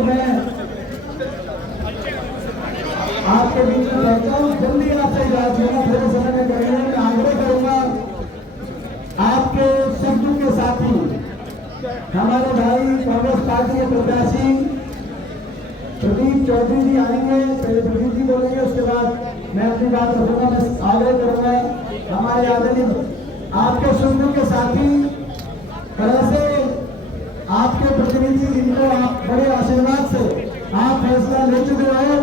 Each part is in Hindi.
तो मैं आपके बीच में रहता हूँ, जल्दी आपसे इजाजत लेना, थोड़े समय में करेंगे। मैं आग्रह करूंगा आपके सुख दुख के साथी हमारे भाई कांग्रेस पार्टी के प्रत्याशी प्रदीप चौधरी जी आएंगे। पहले प्रदीप जी बोलेंगे, उसके बाद मैं अपनी बात रखूंगा। मैं आग्रह करूंगा हमारे आदरणीय आपके सुख दुख के साथी तरह से आपके प्रतिनिधि जिनको आप बड़े आशीर्वाद से आप फैसला ले चुके हो,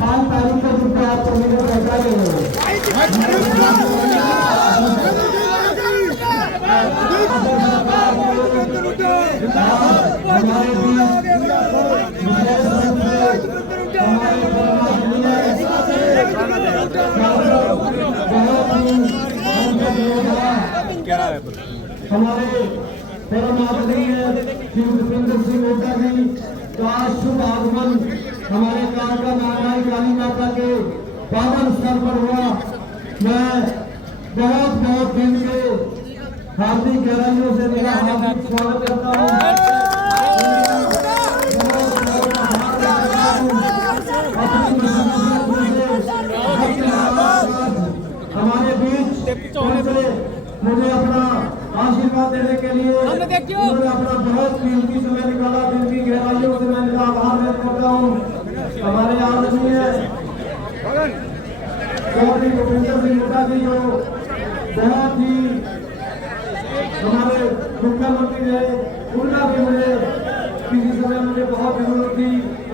5 तारीख को जिनको आप चंडीगढ़ पहुंचा गए हो। हमारे परम आदरणीय श्री भूपेंद्र सिंह हुड्डा जी का शुभ आगमन हमारे कारका महामाई काली माता के पावन स्थल पर हुआ। मैं बहुत बहुत दिल के हार्दिक गहराइयों से मेरा हार्दिक स्वागत करता हूँ। हमारे बीच मुझे अपना आशीर्वाद देने के लिए उन्होंने अपना बहुत कीमती समय निकाला। दिल की गहराइयों से मैं इनका आभार व्यक्त करता हूँ। हमारे आदरणीय चौधरी भूपेंद्र सिंह हुड्डा जी जो बहुत ही हमारे मुख्यमंत्री रहे, उनका भी मुझे किसी समय मुझे बहुत जरूरत थी।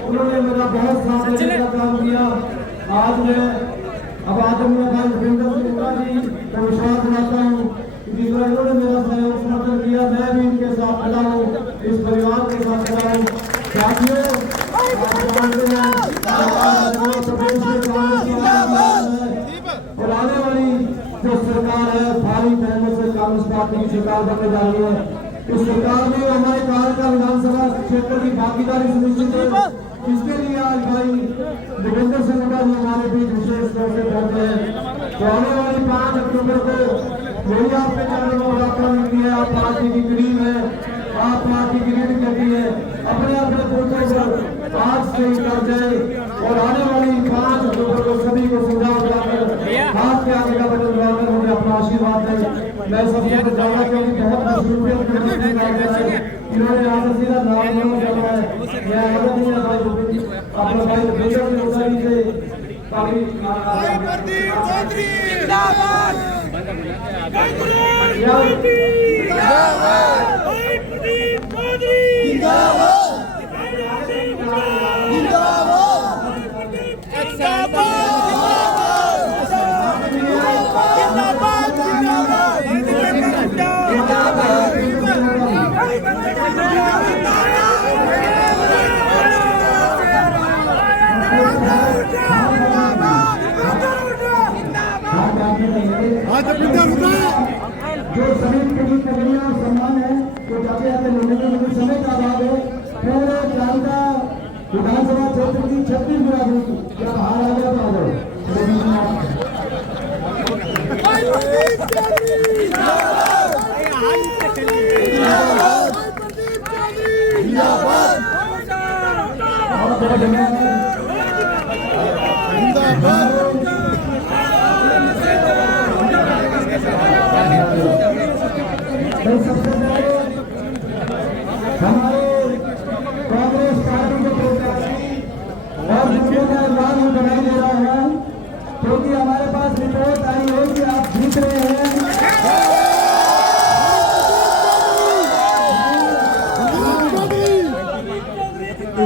उन्होंने मेरा बहुत साथ देने का काम किया। आज मैं अब आदरणीय भाई भूपेंद्र सिंह हुड्डा जी को विश्वास दिलाता हूँ कि इन्होंने मेरा सहयोग समर्थन किया। मैं भी इनके साथ खड़ा हूँ, इस परिवार के साथ खड़ा हूँ। साथियों, और आने वाली जो सरकार है भारी मेहनत से कांग्रेस पार्टी की सरकार बनने जा रही है। इस सरकार में हमारे कारका विधानसभा क्षेत्र की भागीदारी सुनिश्चित है। इसके लिए आज भाई भूपेंद्र सिंह हुड्डा जी हमारे बीच विशेष तौर से पहुंचे हैं। तो आने वाली 5 अक्टूबर को यही आपके चरणों में प्रार्थना मिलती है। आप पार्टी की गरीब है, आप पार्टी की रीढ़ करती है, अपने अपने बूथों पर आज से ही कर जाए और आने वाली 5 अक्टूबर को सभी को सुझाव दिलाकर हाथ के आगे का बटन दबाकर मुझे अपना आशीर्वाद दें। मैं सबसे ज्यादा क्योंकि बहुत मशहूरियत इन्होंने आज सीधा नाम नहीं करना है। मैं आदरणीय भाई अपना भाई भूपेंद्र सिंह हुड्डा जी से काफी प्रदीप चौधरी जिंदाबाद, प्रदीप चौधरी जो सभी पुलिस नगरियां और सम्मान है तो जाते जाते लोगों के लिए समय का अभाव है। पूरे कारका विधानसभा क्षेत्र की 36 बिरादरी क्या हार आ गया तो आ जाओ। सबसे पहले हमारे कांग्रेस पार्टी के प्रत्याशी और जिनको मैं नाम बनाई दे रहा हूँ क्योंकि हमारे पास रिपोर्ट आई है कि आप जीत रहे हैं।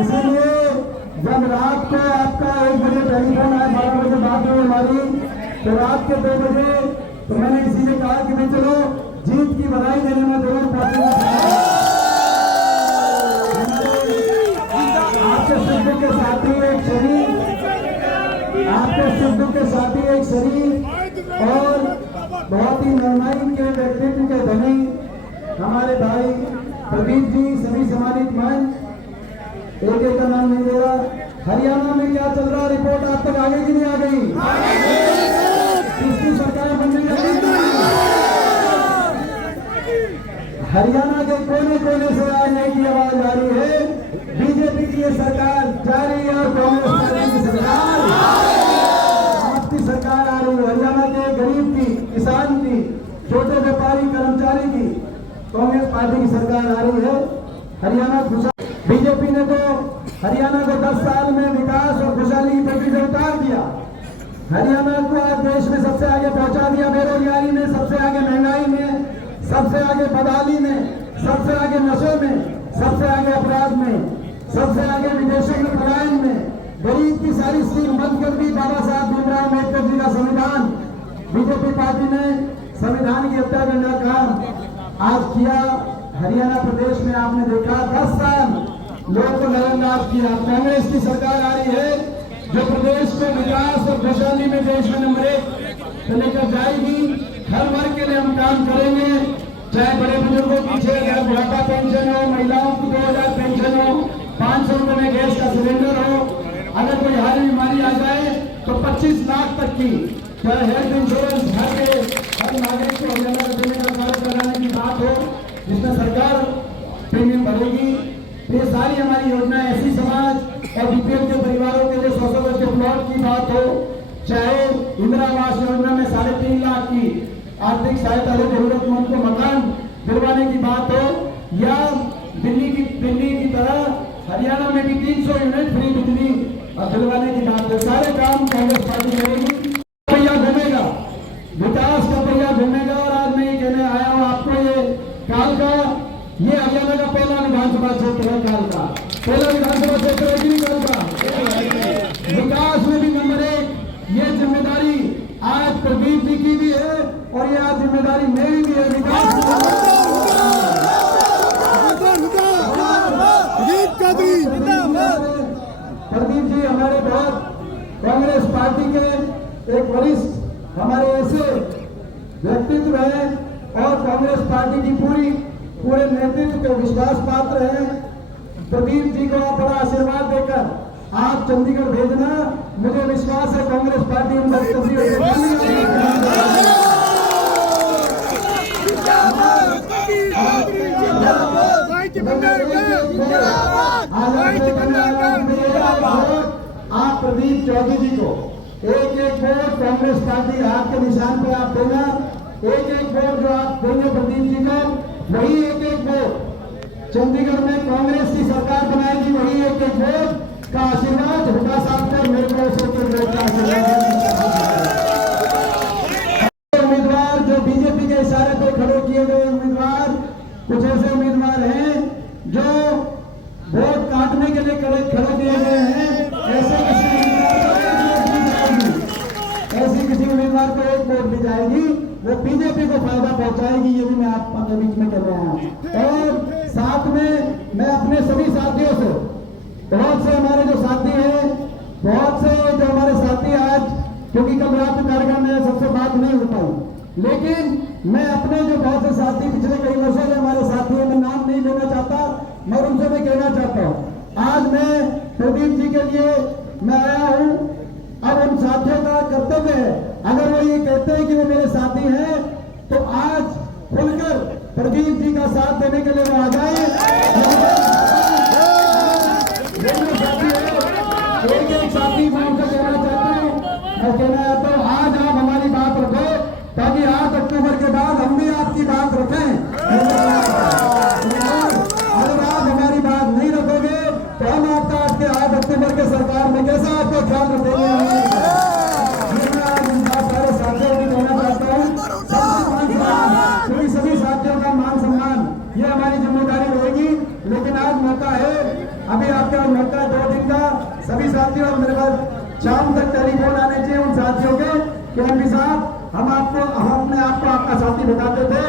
इसीलिए जब रात को आपका 1 बजे टेलीफोन आया, 12 बजे बात हुई हमारी, तो रात के 2 बजे तो मैंने इसीलिए कहा कि भाई चलो जीत की बधाई देने में दोनों पार्टियों आपके सिद्धू के साथी एक शरीर, आपके सिद्धू के साथी एक शरीर और बहुत ही निर्णायक के व्यक्तित्व के धनी हमारे भाई प्रदीप जी, सभी सम्मानित मंच, एक का नाम नहीं दे रहा। हरियाणा में क्या चल रहा, रिपोर्ट आप तक आ गई कि नहीं आ गई? किसकी सरकार बन रही है? हरियाणा के कोने कोने से आज एक ही आवाज आ रही है, बीजेपी की ये सरकार जा रही है और कांग्रेस पार्टी की सरकार आपकी सरकार आ रही है। हरियाणा के गरीब की, किसान की, छोटे व्यापारी, कर्मचारी की कांग्रेस पार्टी की सरकार आ रही है। हरियाणा खुशहाल, बीजेपी ने तो हरियाणा को 10 साल में विकास और खुशहाली की पटरी से उतार दिया। हरियाणा को आज देश में सबसे आगे पहुंचा दिया, बेरोजगारी में सबसे आगे, महंगाई में सबसे आगे, बदहाली में सबसे आगे, नशे में सबसे आगे, अपराध में सबसे आगे, विदेशों में पलायन में गरीब की सारी स्कीम बंद कर दी। बाबा साहब भीमराव अम्बेडकर जी का संविधान, बीजेपी पार्टी ने संविधान की हत्या करने का काम आज किया। हरियाणा प्रदेश में आपने देखा 10 साल लोगों को नजरअंदाज किया। कांग्रेस की सरकार आ रही है जो प्रदेश को विकास और खुशहाली में देश में नंबर 1 लेकर जाएगी। हर वर्ग के लिए हम काम करेंगे, चाहे बड़े बुजुर्गों की 6,000 बुढ़ापा पेंशन हो, महिलाओं की 2,000 पेंशन हो, 500 रुपए में गैस का सिलेंडर हो, अगर कोई हारी बीमारी आ जाए तो 25 लाख तक की हेल्थ इंश्योरेंस हर नागरिक को हरियाणा को देने का कार्य कराने की बात हो, जिसमें सरकार प्रीमियम भरेगी। ये सारी हमारी योजनाएं एससी समाज और बीपीएल के परिवारों के लिए 100 गज के प्लॉट की बात हो, चाहे इंदिरा आवास योजना में 3.5 लाख की आर्थिक सहायता हो, जरूरतमंद को मकान दिलवाने की बात हो, या दिल्ली की तरह हरियाणा में भी 300 यूनिट फ्री बिजली दिलवाने की बात हो। सारे काम कांग्रेस पार्टी करेगी। पहिया घूमेगा, विकास का पहिया घूमेगा। और आज मैं ये कहने आया हूँ आपको, ये काल का, ये हरियाणा का पहला विधानसभा क्षेत्र है, काल का पहला विधानसभा क्षेत्र है कि नहीं काल का? विकास में भी नंबर 1, ये जिम्मेदारी आज प्रदीप जी की भी है और ये आज जिम्मेदारी मेरी भी है। विकास प्रदीप जी हमारे बहुत कांग्रेस पार्टी के एक वरिष्ठ, हमारे ऐसे व्यक्तित्व है और कांग्रेस पार्टी की पूरे नेतृत्व के विश्वास पात्र हैं। प्रदीप जी को आप बड़ा आशीर्वाद देकर आप चंडीगढ़ भेजना, मुझे विश्वास है कांग्रेस पार्टी उन आप प्रदीप चौधरी जी को एक वोट कांग्रेस पार्टी हाथ के निशान पर आप देना। एक वोट जो आप देंगे प्रदीप जी को, वही एक वोट चंडीगढ़ में कांग्रेस की सरकार बनाएगी। वही एक वोट का आशीर्वाद हुड्डा साहब पर मेरे को उम्मीदवार जो बीजेपी के इशारे पर खड़े किए गए उम्मीदवार, कुछ ऐसे उम्मीदवार हैं जो वोट काटने के लिए खड़े किए गए हैं। ऐसे किसी उम्मीदवार को एक वोट दी जाएगी, वो बीजेपी को फायदा पहुंचाएगी। ये भी मैं आपके बीच में कह रहा हूं। और साथ में मैं अपने सभी साथियों से, बहुत से हमारे जो साथी हैं, बहुत से जो हमारे साथी आज, क्योंकि कल रात कार्यक्रम में सबसे बात नहीं हो पाई, लेकिन मैं अपने जो बहुत से साथी पिछले कई वर्षों से हमारे साथी हैं, मैं नाम नहीं लेना चाहता, मगर उनसे मैं कहना चाहता हूं, आज मैं प्रदीप जी के लिए मैं आया हूं। अब उन साथियों का कर्तव्य है, अगर वो ये कहते हैं कि वो मेरे साथी हैं, तो आज खुलकर प्रदीप जी का साथ देने के लिए वो आ जाए। एक साथी मैं उनसे कहना चाहता हूँ, मैं कहना चाहता हूँ, आज आप हमारी बात रखो, ताकि 8 अक्टूबर के बाद हम भी आपकी बात रखें। अगर आप हमारी बात नहीं रखोगे तो हम आपका आज के 8 अक्टूबर के सरकार में कैसा आपको ख्याल रखेंगे। सारे साथियों को कहना चाहता हूँ, सभी साथियों का मान सम्मान ये हमारी जिम्मेदारी रहेगी। लेकिन आज मौका है, अभी आपका मौका है 2 दिन का। सभी साथियों, मेरे पास शाम तक टेलीफोन आने चाहिए उन साथियों के कि एमपी साहब, हम अपने आप को आपका साथी बताते थे,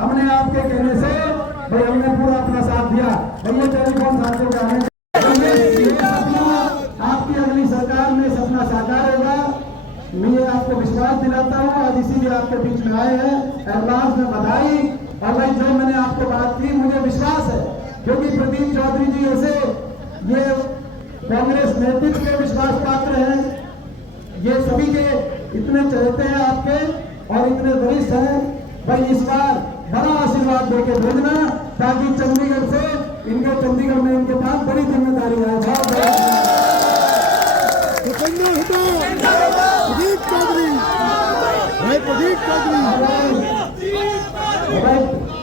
हमने आपके कहने से भाई हमने पूरा अपना साथ दिया। ये टेलीफोन साथियों का आने आपकी अगली सरकार में सपना साकार होगा, मैं ये आपको विश्वास दिलाता हूँ। आज इसीलिए आपके बीच में आए हैं, एडवांस में बधाई। और भाई जो मैंने आपको बात की, मुझे विश्वास है, क्योंकि प्रदीप चौधरी जी ऐसे ये कांग्रेस नेतृत्व के विश्वास पात्र हैं, ये सभी के इतने चहेते हैं आपके और इतने वरिष्ठ हैं। भाई इस बार बड़ा आशीर्वाद आप देके भेजना ताकि चंडीगढ़ से चंडीगढ़ में इनके पास बड़ी जिम्मेदारी है।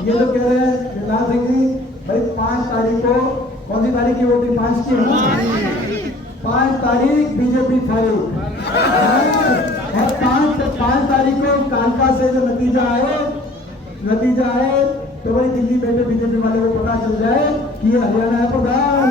ये तो कह रहे हैं लाल सिंह जी भाई 5 तारीख को कौन सी तारीख की वोटिंग 5 की है 5 तारीख बीजेपी फाइल और 5 तारीख को कालका से जो नतीजा आए तो भाई दिल्ली बैठे बीजेपी वाले को पता चल जाए कि ये हरियाणा है प्रधान।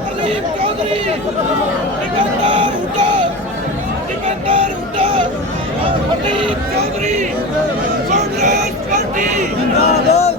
प्रदीप चौधरी सिकंदर हुड्डा प्रदीप चौधरी कांग्रेस पार्टी जिंदाबाद।